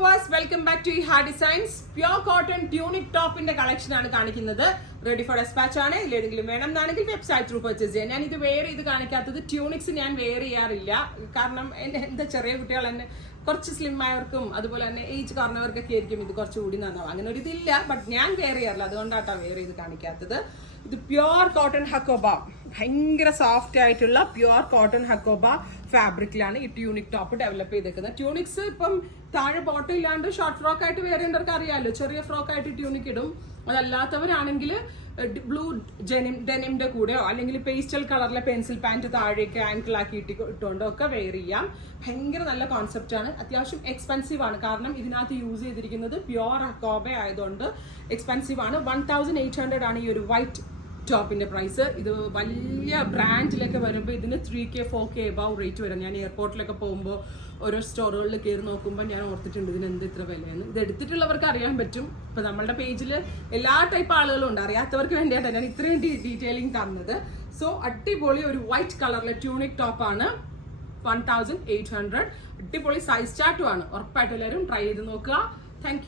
viewers, welcome back to Iha Designs. Pure cotton tunic top in the collection ആണ് കാണിക്കുന്നത്. Ready for dispatch ആണ്. ഇതിലെന്തെങ്കിലും വേണമെന്നാണെങ്കിൽ website through purchase ചെയ്യാം. ഞാൻ ഇത് wear ചെയ്ത് കാണിക്കാത്തത് ട്യൂണിക്സ് ഞാൻ വെയർ ചെയ്യാറില്ല. കാരണം എൻ്റെ ചെറിയ കുട്ടികൾ തന്നെ കുറച്ച് സ്ലിം ആയവർക്കും അതുപോലെ തന്നെ ഏജ് കുറഞ്ഞവർക്കൊക്കെ ആയിരിക്കും ഇത് കുറച്ചുകൂടി നന്നാവും. അങ്ങനെ ഒരു ഇതില്ല, ബട്ട് ഞാൻ വെയർ ചെയ്യാറില്ല, അതുകൊണ്ടാട്ടോ വെയർ ചെയ്ത് കാണിക്കാത്തത്. ഇത് പ്യുവർ കോട്ടൺ ഹക്കോബ, ഭയങ്കര സോഫ്റ്റ് ആയിട്ടുള്ള പ്യുവർ കോട്ടൺ ഹക്കോബ ഫാബ്രിക്കിലാണ് ഈ ട്യൂണിക് ടോപ്പ് ഡെവലപ്പ് ചെയ്തേക്കുന്നത്. ട്യൂണിക്സ് ഇപ്പം താഴെ ബോട്ടം ഇല്ലാണ്ട് ഷോർട്ട് ഫ്രോക്ക് ആയിട്ട് വേറെ ഉള്ളവർക്ക് അറിയാമല്ലോ, ചെറിയ ഫ്രോക്ക് ആയിട്ട് ട്യൂണിക് ഇടും. അതല്ലാത്തവരാണെങ്കിൽ ബ്ലൂ ഡെനിമിന്റെ കൂടെയോ അല്ലെങ്കിൽ പേസ്റ്റൽ കളറിലെ പെൻസിൽ പാൻറ് താഴേക്ക് ആങ്കിൾ ആക്കി ഇട്ടുകൊണ്ടോ ഒക്കെ വെയർ ചെയ്യാം. ഭയങ്കര നല്ല കോൺസെപ്റ്റ് ആണ്. അത്യാവശ്യം എക്സ്പെൻസീവ് ആണ്, കാരണം ഇതിനകത്ത് യൂസ് ചെയ്തിരിക്കുന്നത് പ്യുവർ ഹക്കോബ ആയതുകൊണ്ട് എക്സ്പെൻസീവ് ആണ്. 1800 ആണ് ഈ ഒരു വൈറ്റ് ടോപ്പിന്റെ പ്രൈസ്. ഇത് വലിയ ബ്രാൻഡിലൊക്കെ വരുമ്പോൾ ഇതിന് 3K 4K എബവ് റേറ്റ് വരും. ഞാൻ എയർപോർട്ടിലൊക്കെ പോകുമ്പോൾ ഓരോ സ്റ്റോറുകളിൽ കയറി നോക്കുമ്പോൾ ഞാൻ ഓർത്തിട്ടുണ്ട് ഇതിന് എന്ത് ഇത്ര വിലയെന്ന്. ഇത് എടുത്തിട്ടുള്ളവർക്ക് അറിയാൻ പറ്റും. ഇപ്പം നമ്മളുടെ പേജിൽ എല്ലാ ടൈപ്പ് ആളുകളും ഉണ്ട്, അറിയാത്തവർക്ക് വേണ്ടിയിട്ടാണ് ഞാൻ ഇത്രയും ഡീറ്റെയിലിംഗ് തന്നത്. സോ അടിപൊളി ഒരു വൈറ്റ് കളറിലെ ട്യൂണിക് ടോപ്പാണ്, 1800. അടിപൊളി സൈസ് ചാർട്ടും ആണ്. ഉറപ്പായിട്ട് എല്ലാവരും ട്രൈ ചെയ്ത് നോക്കുക. Thank you.